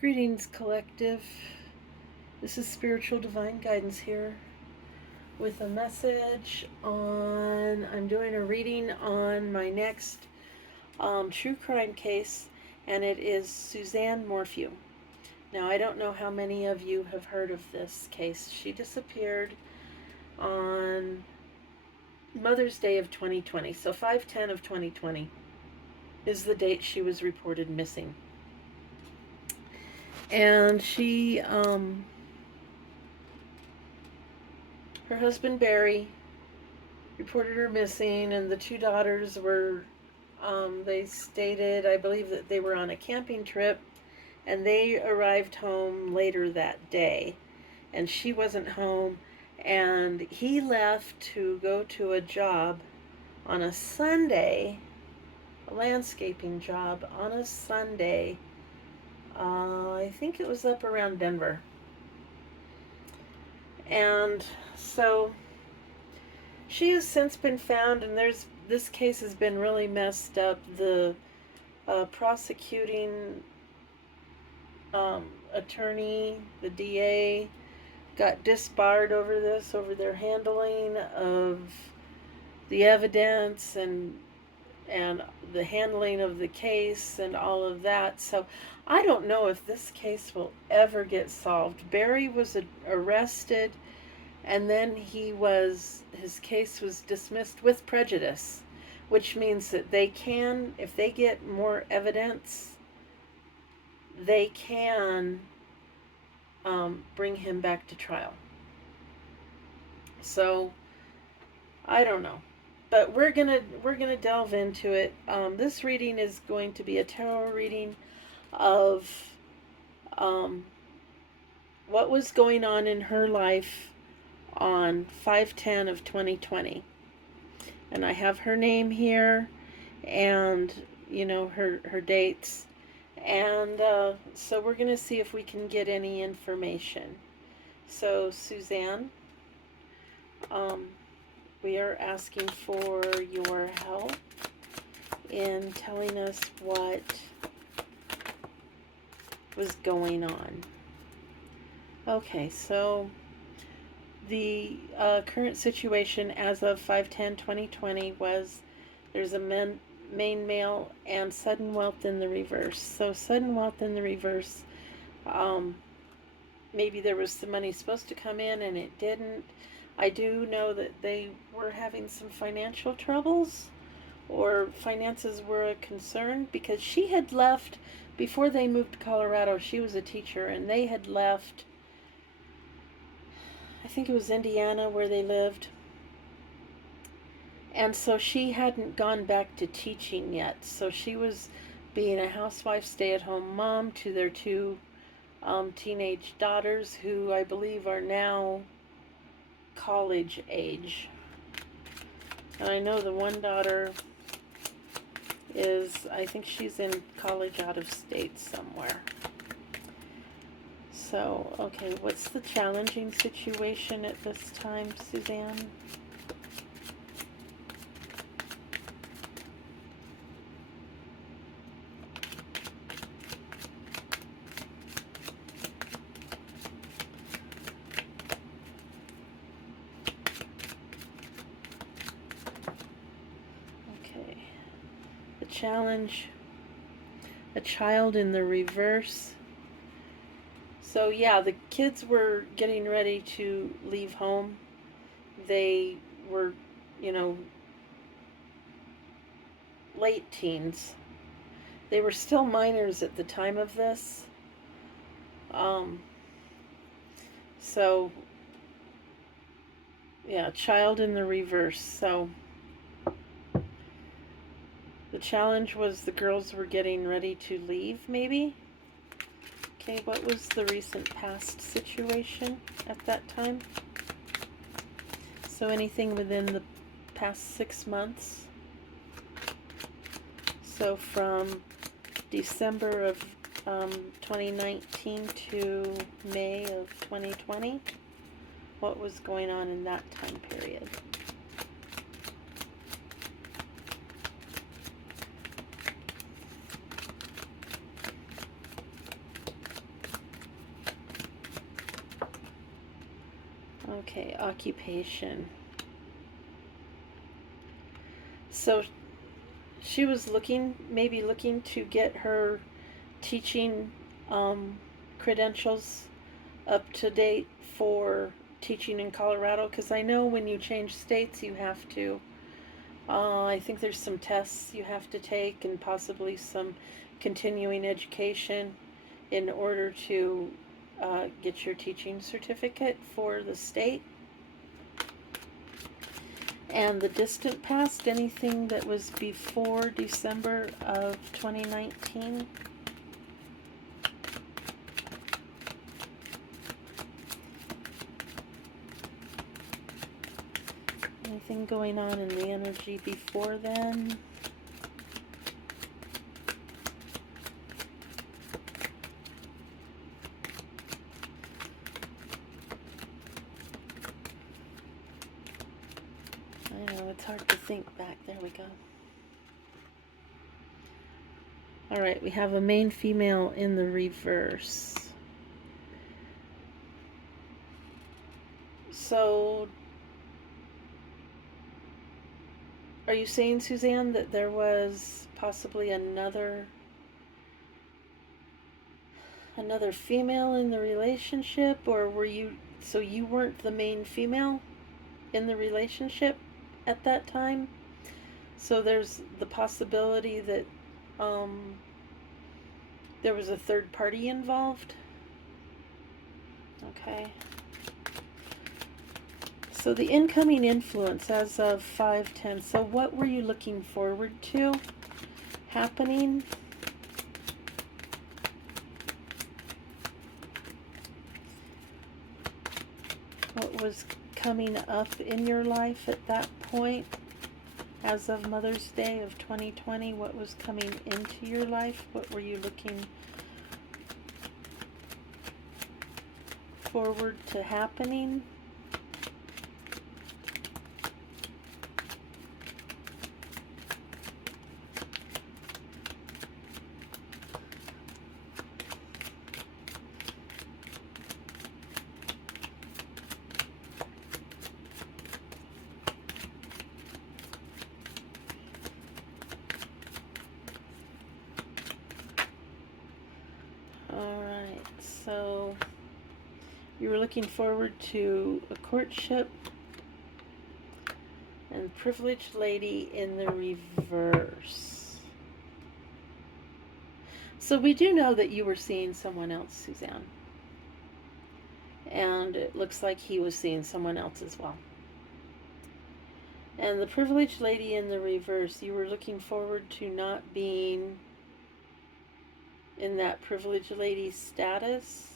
Greetings, collective. This is Spiritual Divine Guidance here with a message on. I'm doing a reading on my next true crime case, and it is Suzanne Morphew. Now, I don't know how many of you have heard of this case. She disappeared on Mother's Day of 2020, so 5/10 of 2020 is the date she was reported missing. And her husband Barry reported her missing, and the two daughters were, they stated, I believe, that they were on a camping trip, and they arrived home later that day, and she wasn't home, and he left to go to a job on a Sunday, a landscaping job on a Sunday. I think it was up around Denver. And so she has since been found, and this case has been really messed up. The prosecuting attorney, the DA, got disbarred over this, over their handling of the evidence and the handling of the case and all of that. So I don't know if this case will ever get solved. Barry was arrested, and then his case was dismissed with prejudice, which means that they can, if they get more evidence, they can bring him back to trial. So I don't know, but we're gonna delve into it. This reading is going to be a tarot reading of what was going on in her life on 5/10 of 2020. And I have her name here, and her dates, and so we're going to see if we can get any information. So Suzanne, we are asking for your help in telling us what was going on. Okay, so the current situation as of 5/10/2020 was there's a main male and sudden wealth in the reverse. So sudden wealth in the reverse, maybe there was some money supposed to come in and it didn't. I do know that they were having some financial troubles, or finances were a concern, because she had left before they moved to Colorado. She was a teacher, and they had left, I think it was Indiana where they lived. And so she hadn't gone back to teaching yet. So she was being a housewife, stay-at-home mom to their two teenage daughters, who I believe are now college age. And I know the one daughter is, I think she's in college out of state somewhere. So, okay, what's the challenging situation at this time, Suzanne? Okay, the challenge, a child in the reverse. So yeah, the kids were getting ready to leave home. They were, late teens. They were still minors at the time of this. So yeah, child in the reverse. So the challenge was the girls were getting ready to leave, maybe? Okay, what was the recent past situation at that time? So anything within the past 6 months? So from December of 2019 to May of 2020, what was going on in that time period? Okay, occupation. So she was maybe looking to get her teaching credentials up to date for teaching in Colorado, because I know when you change states you have to, I think there's some tests you have to take and possibly some continuing education in order to get your teaching certificate for the state. And the distant past, anything that was before December of 2019? Anything going on in the energy before then? I know, it's hard to think back. There we go. Alright, we have a main female in the reverse. So, are you saying, Suzanne, that there was possibly another female in the relationship, or so you weren't the main female in the relationship at that time? So there's the possibility that there was a third party involved? Okay. So the incoming influence as of 5/10. So what were you looking forward to happening? What was coming up in your life at that point? As of Mother's Day of 2020, what was coming into your life? What were you looking forward to happening? Alright, so you were looking forward to a courtship and privileged lady in the reverse. So we do know that you were seeing someone else, Suzanne. And it looks like he was seeing someone else as well. And the privileged lady in the reverse, you were looking forward to not being in that privileged lady status.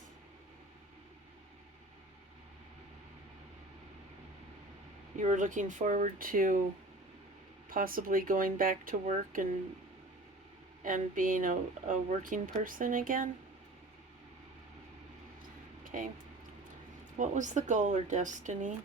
You were looking forward to possibly going back to work and being a working person again. Okay. What was the goal or destiny?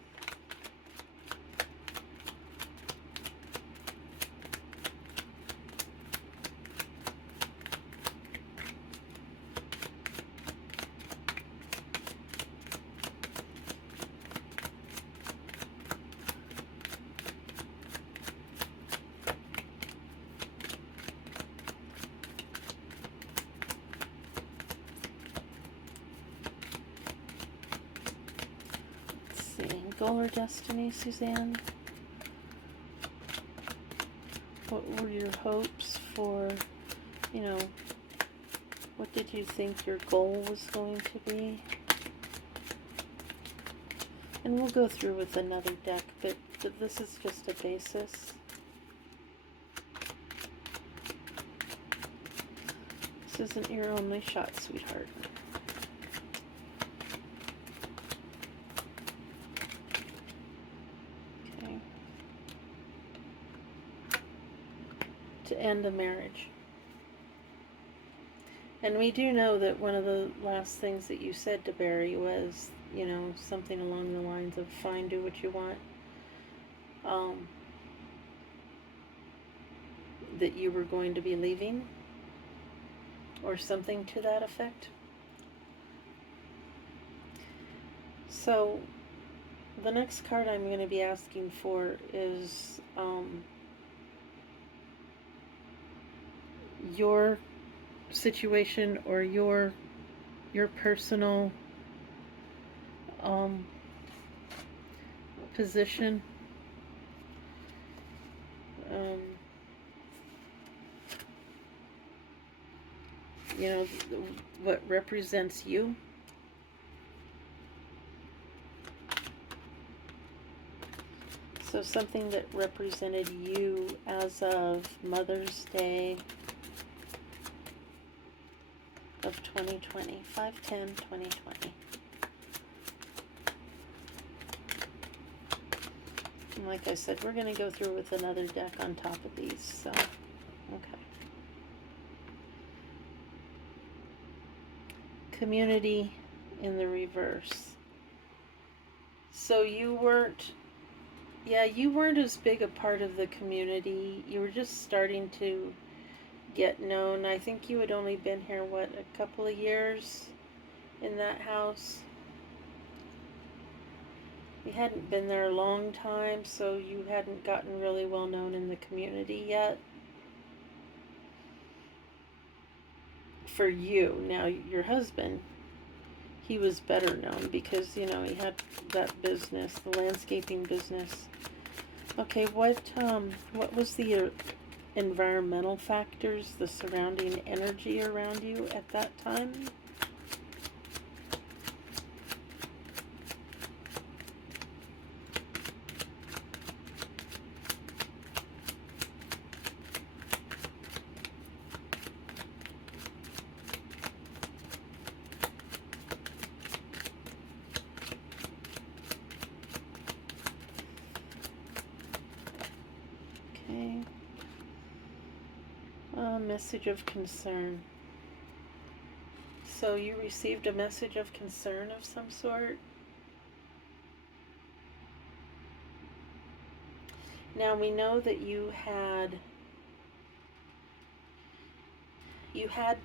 Goal or destiny, Suzanne? What were your hopes for, what did you think your goal was going to be? And we'll go through with another deck, but this is just a basis. This isn't your only shot, sweetheart. To end a marriage. And we do know that one of the last things that you said to Barry was, something along the lines of fine, do what you want. That you were going to be leaving, or something to that effect. So The next card I'm going to be asking for is your situation or your personal um, position. Um, you know, what represents you. So something that represented you as of Mother's Day of 2020, 5/10/2020. And like I said, we're going to go through with another deck on top of these, so, okay. Community in the reverse. So you weren't as big a part of the community. You were just starting to get known. I think you had only been here, what, a couple of years in that house? You hadn't been there a long time, so you hadn't gotten really well known in the community yet. For you. Now, your husband, he was better known because, you know, he had that business, the landscaping business. Okay, what was the environmental factors, the surrounding energy around you at that time? Okay. Message of concern. So you received a message of concern of some sort? Now we know that you had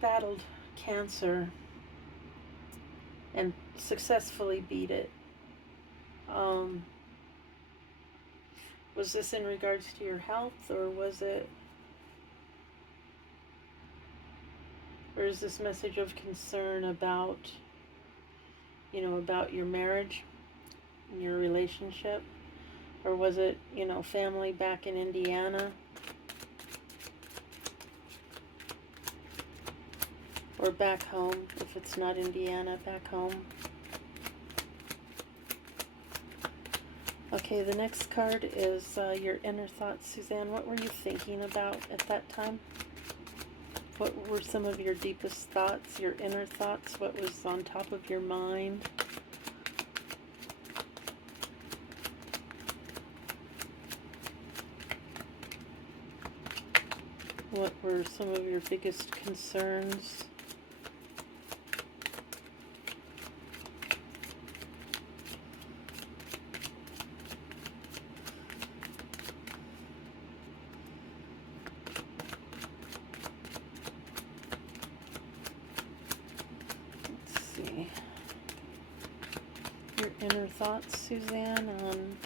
battled cancer and successfully beat it. Was this in regards to your health, or is this message of concern about, you know, about your marriage and your relationship? Or was it, you know, family back in Indiana? Or back home, if it's not Indiana, back home. Okay, the next card is your inner thoughts, Suzanne. What were you thinking about at that time? What were some of your deepest thoughts, your inner thoughts? What was on top of your mind? What were some of your biggest concerns? Let's see. Your inner thoughts, Suzanne, on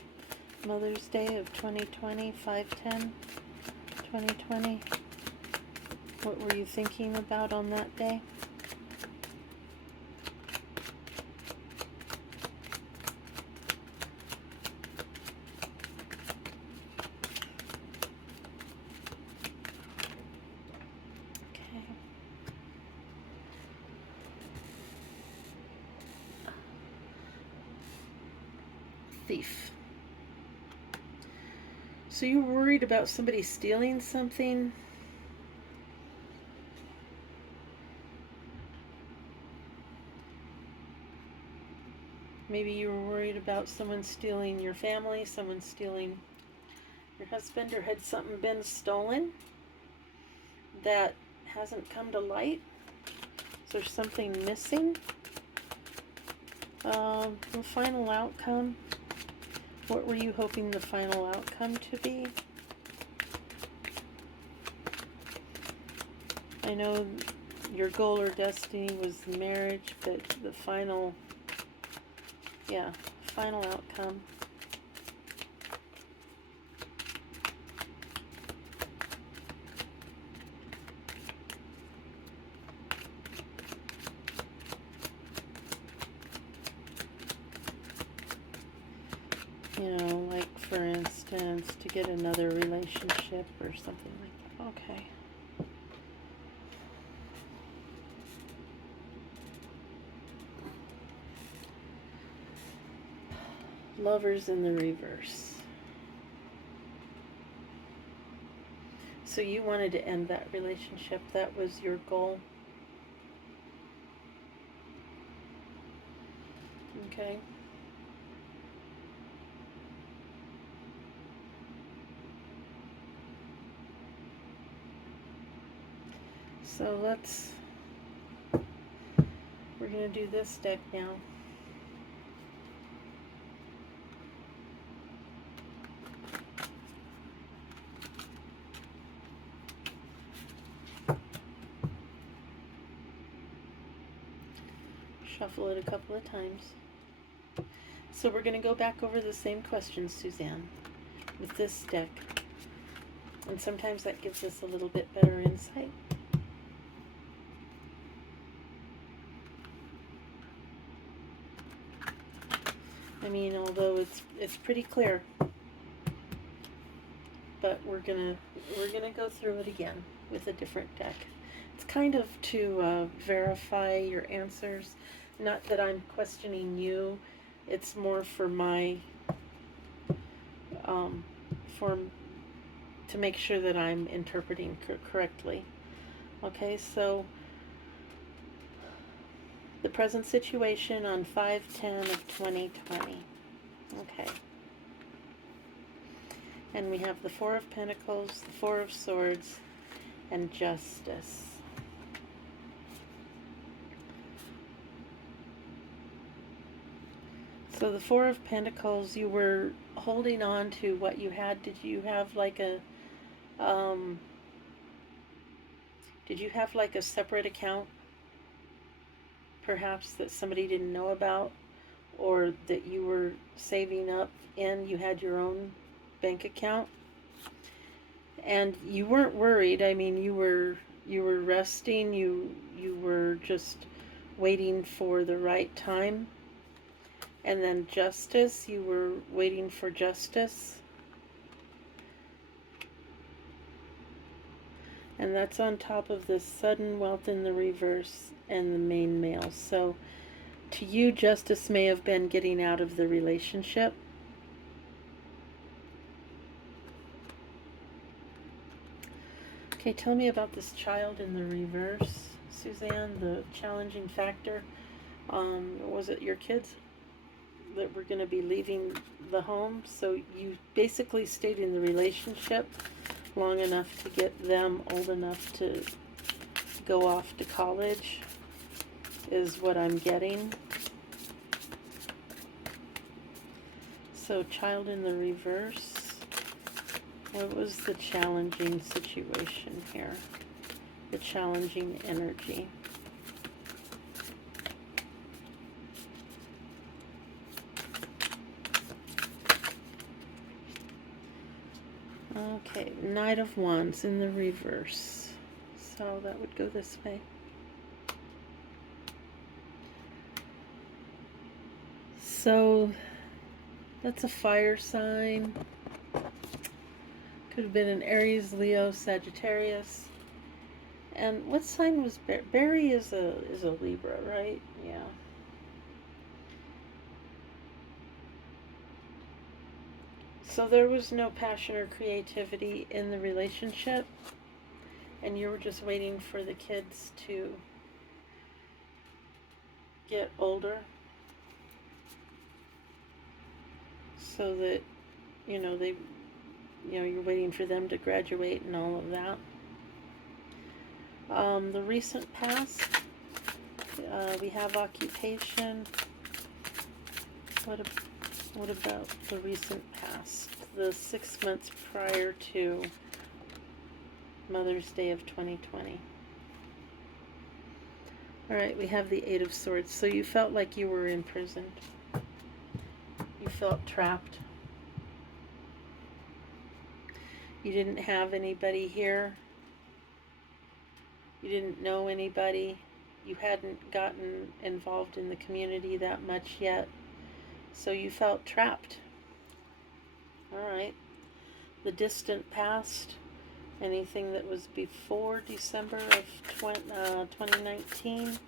Mother's Day of 2020, 5/10/2020. What were you thinking about on that day? Okay. Thief. So you were worried about somebody stealing something? Maybe you were worried about someone stealing your family, someone stealing your husband, or had something been stolen that hasn't come to light? Is there something missing? The final outcome. What were you hoping the final outcome to be? I know your goal or destiny was marriage, but the final outcome. You know, like for instance, to get another relationship or something like that. Okay. Lovers in the reverse. So you wanted to end that relationship. That was your goal. Okay. So we're going to do this deck now. Shuffle it a couple of times. So we're going to go back over the same questions, Suzanne, with this deck. And sometimes that gives us a little bit better insight. I mean, although it's pretty clear, but we're gonna go through it again with a different deck. It's kind of to verify your answers. Not that I'm questioning you. It's more for my for to make sure that I'm interpreting correctly. Okay, so the present situation on 5/10 of 2020. Okay. And we have the Four of Pentacles, the Four of Swords, and Justice. So the Four of Pentacles, you were holding on to what you had. Did you have like a separate account perhaps that somebody didn't know about, or that you were saving up in? You had your own bank account and you weren't worried. I mean, you were resting, you were just waiting for the right time. And then Justice, you were waiting for justice. And that's on top of this sudden wealth in the reverse and the main male. So to you, justice may have been getting out of the relationship. Okay, tell me about this child in the reverse, Suzanne, the challenging factor. Was it your kids that were going to be leaving the home? So you basically stayed in the relationship long enough to get them old enough to go off to college, is what I'm getting. So child in the reverse. What was the challenging situation here? The challenging energy. Okay, Knight of Wands in the reverse. So that would go this way. So that's a fire sign. Could have been an Aries, Leo, Sagittarius. And what sign was Barry? Is a Libra, right? Yeah. So there was no passion or creativity in the relationship, and you were just waiting for the kids to get older so that, you're waiting for them to graduate and all of that. The recent past, we have occupation. What about the recent past? The 6 months prior to Mother's Day of 2020. All right, we have the Eight of Swords. So you felt like you were imprisoned. You felt trapped. You didn't have anybody here. You didn't know anybody. You hadn't gotten involved in the community that much yet. So you felt trapped. All right. The distant past, anything that was before December of 2019.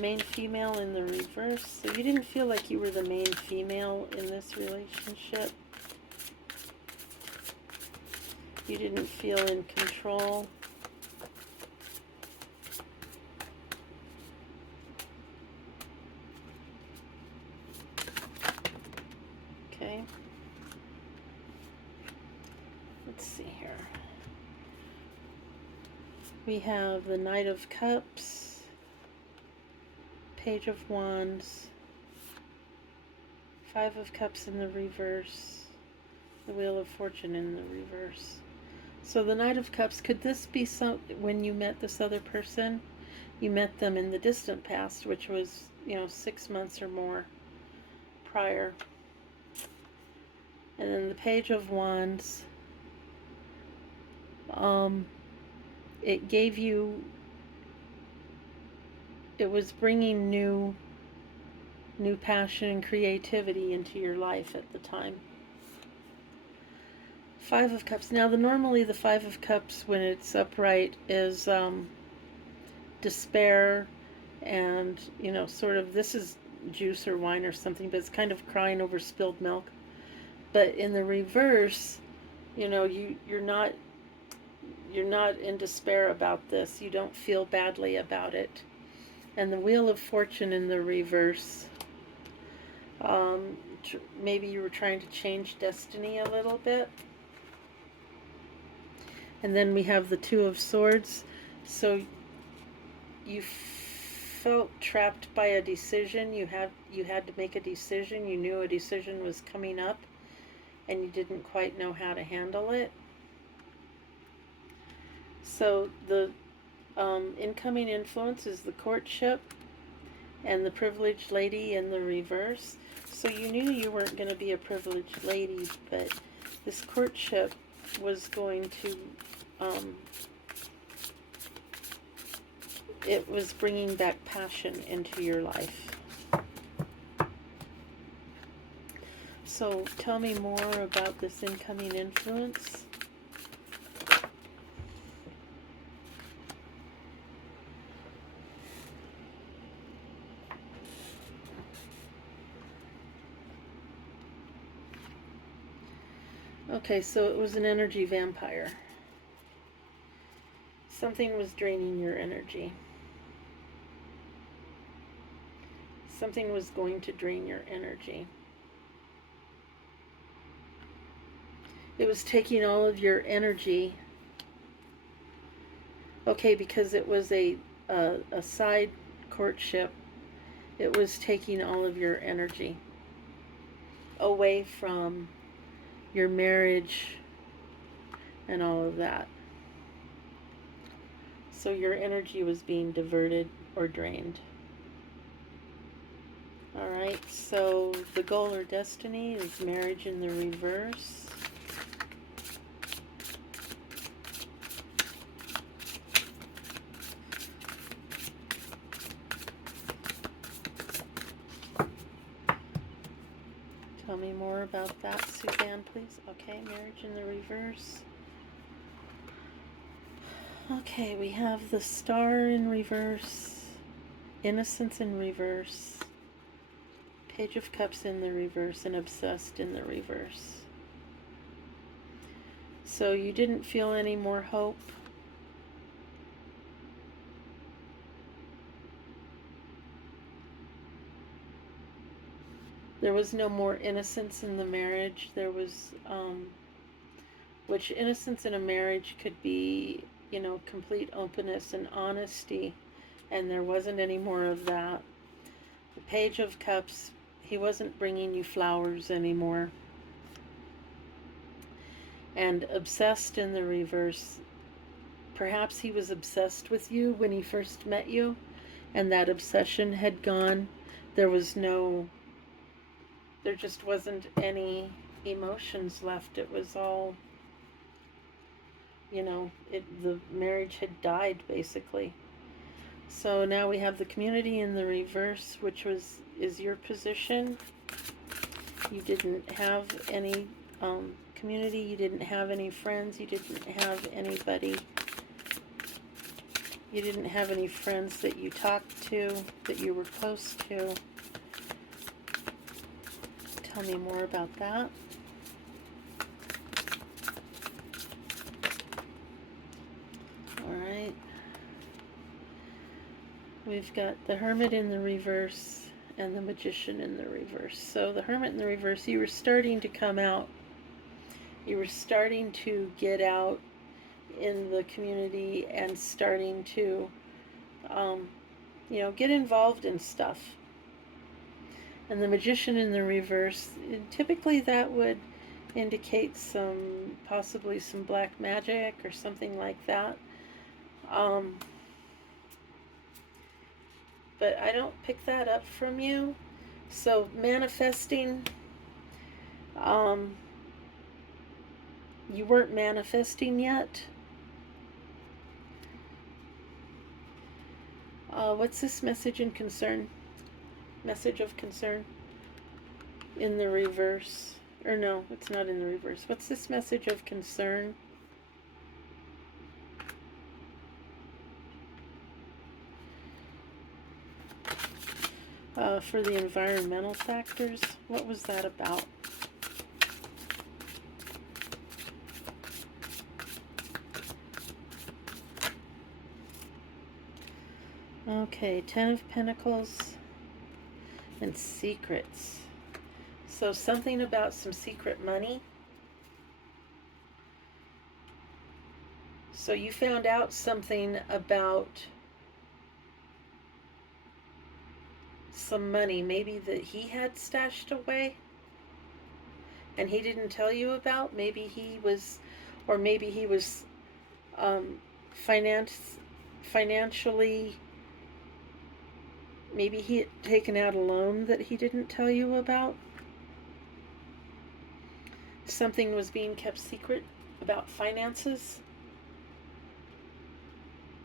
Main female in the reverse. So you didn't feel like you were the main female in this relationship. You didn't feel in control. Okay. Let's see here. We have the Knight of Cups, Page of Wands, Five of Cups in the reverse, the Wheel of Fortune in the reverse. So the Knight of Cups, could this be when you met this other person? You met them in the distant past, which was, 6 months or more prior. And then the Page of Wands, it gave you, it was bringing new passion and creativity into your life at the time. Five of Cups. Now, normally the Five of Cups, when it's upright, is despair and, sort of, this is juice or wine or something, but it's kind of crying over spilled milk. But in the reverse, you're not in despair about this. You don't feel badly about it. And the Wheel of Fortune in the reverse, maybe you were trying to change destiny a little bit. And then we have the Two of Swords. So you felt trapped by a decision. You had to make a decision. You knew a decision was coming up, and you didn't quite know how to handle it. So the incoming influence is the Courtship and the Privileged Lady in the reverse. So you knew you weren't going to be a privileged lady, but this courtship was going to, it was bringing back passion into your life. So tell me more about this incoming influence. Okay, so it was an energy vampire. Something was draining your energy. Something was going to drain your energy. It was taking all of your energy. Okay, because it was a side courtship, it was taking all of your energy away from your marriage and all of that. So your energy was being diverted or drained. All right, so the goal or destiny is marriage in the reverse. Tell me more about that, Suzanne, please. Okay, marriage in the reverse. Okay, we have the Star in reverse, Innocence in reverse, Page of Cups in the reverse, and Obsessed in the reverse. So you didn't feel any more hope. There was no more innocence in the marriage. There was, which innocence in a marriage could be, complete openness and honesty, and there wasn't any more of that. The Page of Cups, he wasn't bringing you flowers anymore. And Obsessed in the reverse, perhaps he was obsessed with you when he first met you, and that obsession had gone. There just wasn't any emotions left. It was all, the marriage had died, basically. So now we have the Community in the reverse, which is your position. You didn't have any community. You didn't have any friends. You didn't have anybody. You didn't have any friends that you talked to, that you were close to. Tell me more about that. All right. We've got the Hermit in the reverse and the Magician in the reverse. So the Hermit in the reverse, you were starting to come out. You were starting to get out in the community and starting to, get involved in stuff. And the Magician in the reverse, typically that would indicate possibly some black magic or something like that. But I don't pick that up from you. So manifesting, you weren't manifesting yet. What's this message and concern? Message of concern in the reverse. Or no, it's not in the reverse. What's this message of concern? For the environmental factors. What was that about? Okay, Ten of Pentacles and secrets. So something about some secret money. So you found out something about some money maybe that he had stashed away and he didn't tell you about. Maybe he was financially, maybe he had taken out a loan that he didn't tell you about. Something was being kept secret about finances.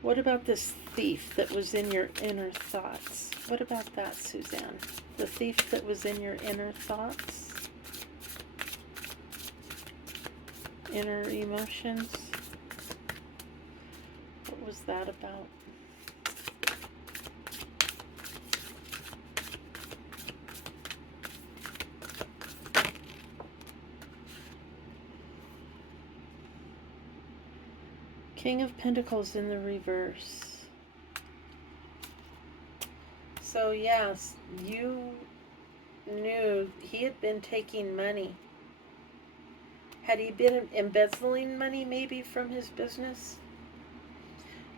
What about this thief that was in your inner thoughts? What about that, Suzanne? The thief that was in your inner thoughts? Inner emotions? What was that about? King of Pentacles in the reverse. So yes, you knew he had been taking money. Had he been embezzling money maybe from his business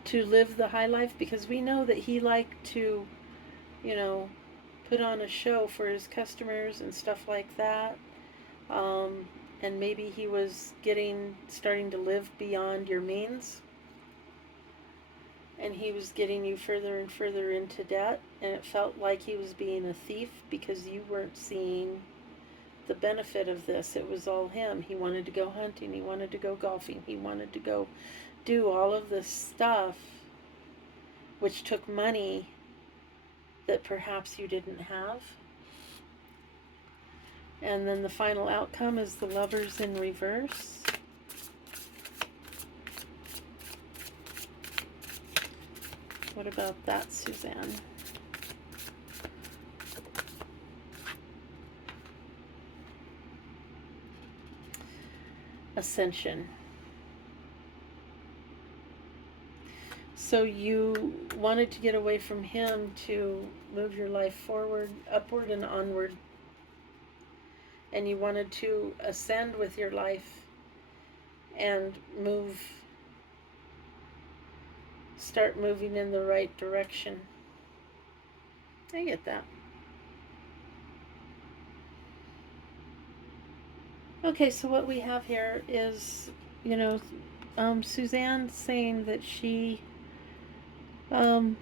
to live the high life? Because we know that he liked to, put on a show for his customers and stuff like that. And maybe he was starting to live beyond your means. And he was getting you further and further into debt. And it felt like he was being a thief because you weren't seeing the benefit of this. It was all him. He wanted to go hunting. He wanted to go golfing. He wanted to go do all of this stuff, which took money that perhaps you didn't have. And then the final outcome is the Lovers in reverse. What about that, Suzanne? Ascension. So you wanted to get away from him to move your life forward, upward and onward. And you wanted to ascend with your life and start moving in the right direction. I get that. Okay, so what we have here is, Suzanne saying that she, there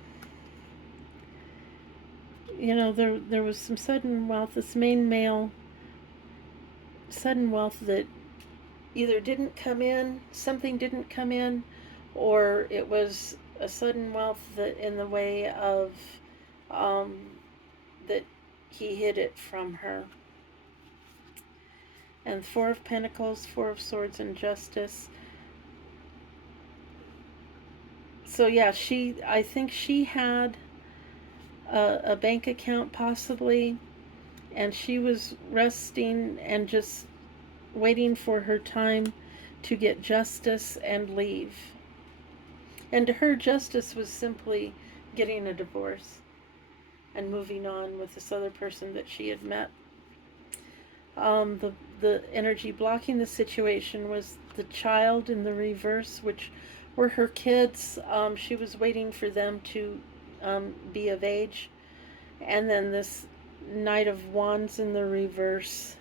was some sudden wealth, this main male, sudden wealth that either didn't come in, something didn't come in, or it was a sudden wealth that in the way of that he hid it from her. and Four of Pentacles, Four of Swords, and Justice. So yeah, I think she had a bank account possibly, and she was resting and just waiting for her time to get justice and leave. And to her, justice was simply getting a divorce and moving on with this other person that she had met. The energy blocking the situation was the child in the reverse, which were her kids. She was waiting for them to be of age. And then this Knight of Wands in the reverse,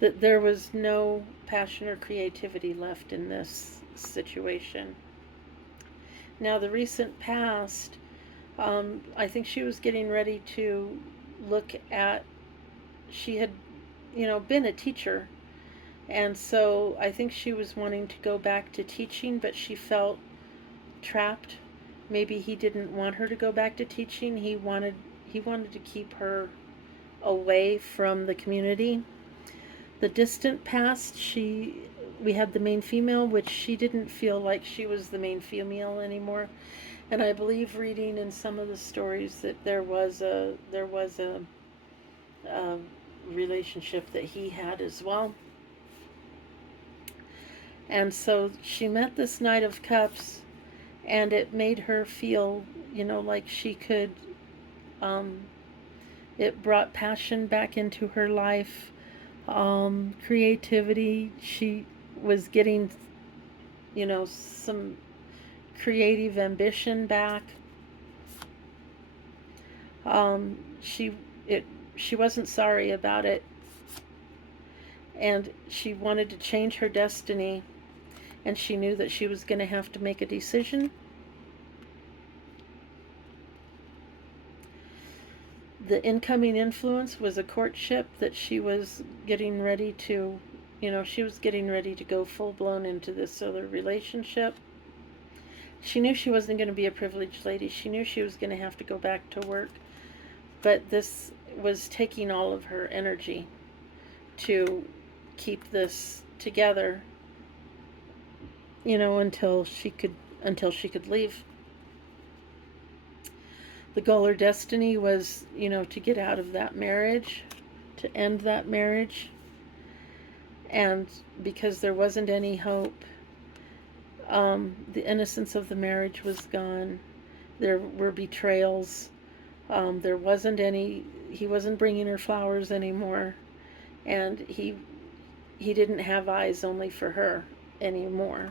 that there was no passion or creativity left in this situation. Now, the recent past, I think she was getting ready to look at, she had, been a teacher. And so I think she was wanting to go back to teaching, but she felt trapped. Maybe he didn't want her to go back to teaching. He wanted to keep her away from the community. The distant past, we had the main female, which she didn't feel like she was the main female anymore. And I believe reading in some of the stories that there was a relationship that he had as well. And so she met this Knight of Cups, and it made her feel, like she could, it brought passion back into her life, creativity. She was getting, some creative ambition back. She wasn't sorry about it, and she wanted to change her destiny, and she knew that she was going to have to make a decision. The incoming influence was a courtship that she was getting ready to, she was getting ready to go full blown into this other relationship. She knew she wasn't going to be a privileged lady. She knew she was going to have to go back to work. But this was taking all of her energy to keep this together, until she could leave. The goal or destiny was, to get out of that marriage, to end that marriage. And because there wasn't any hope, the innocence of the marriage was gone. There were betrayals. There wasn't any, he wasn't bringing her flowers anymore. And he didn't have eyes only for her anymore.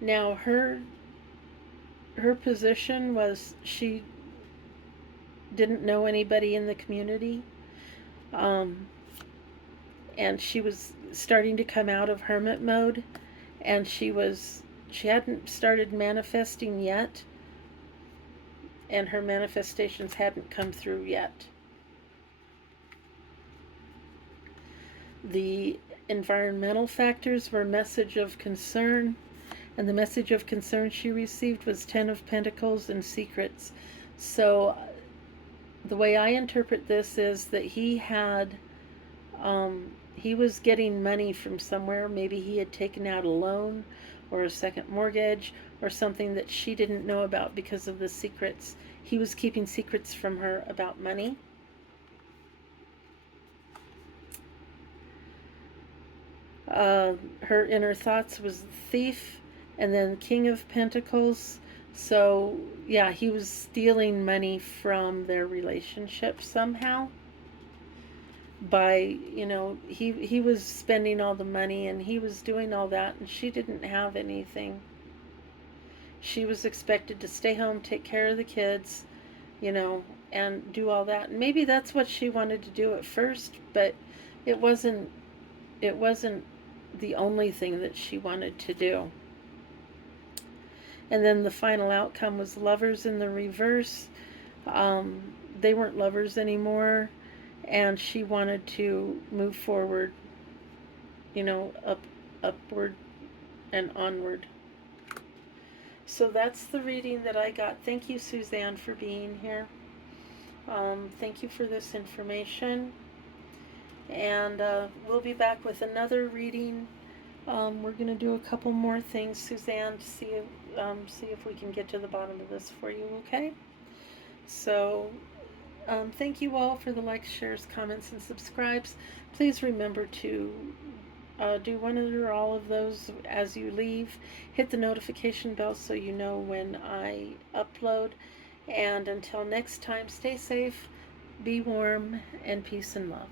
Now her position was she didn't know anybody in the community, and she was starting to come out of hermit mode, and she hadn't started manifesting yet, and her manifestations hadn't come through yet. The environmental factors were message of concern, and the message of concern she received was 10 of Pentacles and secrets. So the way I interpret this is that he was getting money from somewhere. Maybe he had taken out a loan or a second mortgage or something that she didn't know about because of the secrets. He was keeping secrets from her about money. Her inner thoughts was the thief, and then King of Pentacles. So yeah, he was stealing money from their relationship somehow by, he was spending all the money and he was doing all that, and she didn't have anything. She was expected to stay home, take care of the kids, and do all that. And maybe that's what she wanted to do at first, but it wasn't the only thing that she wanted to do. And then the final outcome was Lovers in the reverse. They weren't lovers anymore, and she wanted to move forward, upward and onward. So that's the reading that I got. Thank you, Suzanne, for being here. Thank you for this information. And we'll be back with another reading. We're going to do a couple more things, Suzanne, to see if we can get to the bottom of this for you, okay? So, thank you all for the likes, shares, comments, and subscribes. Please remember to do one or all of those as you leave. Hit the notification bell so you know when I upload. And until next time, stay safe, be warm, and peace and love.